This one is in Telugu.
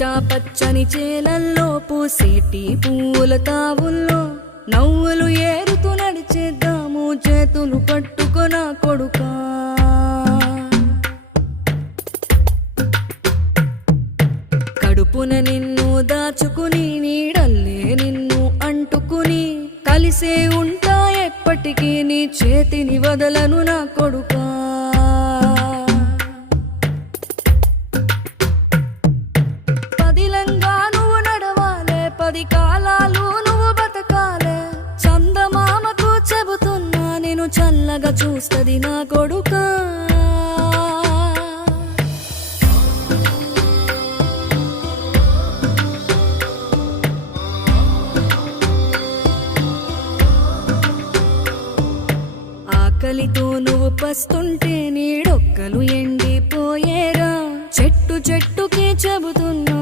పచ్చా పచ్చని చేలల్లో పూసేటి పూల తావుల్లో నవ్వులు ఏరుతూ నడిచేద్దాము చేతులు పట్టుకొన కొడుకా. కడుపున నిన్ను దాచుకుని నీడల్లే నిన్ను అంటుకుని కలిసే ఉంటా ఎప్పటికీ నీ చేతిని వదలను నా కొడుకా. పదిలంగా నువ్వు నడవాలే, 10 కాలాలు నువ్వు బతకాలే. చందమామకు చెబుతున్నా నేను చల్లగా చూస్తది నా కొడుకా. ఆకలితో నువ్వు పస్తుంటే నీడొక్కలు ఎండిపోయేరా. చెట్టు చెట్టుకి చెబుతున్నా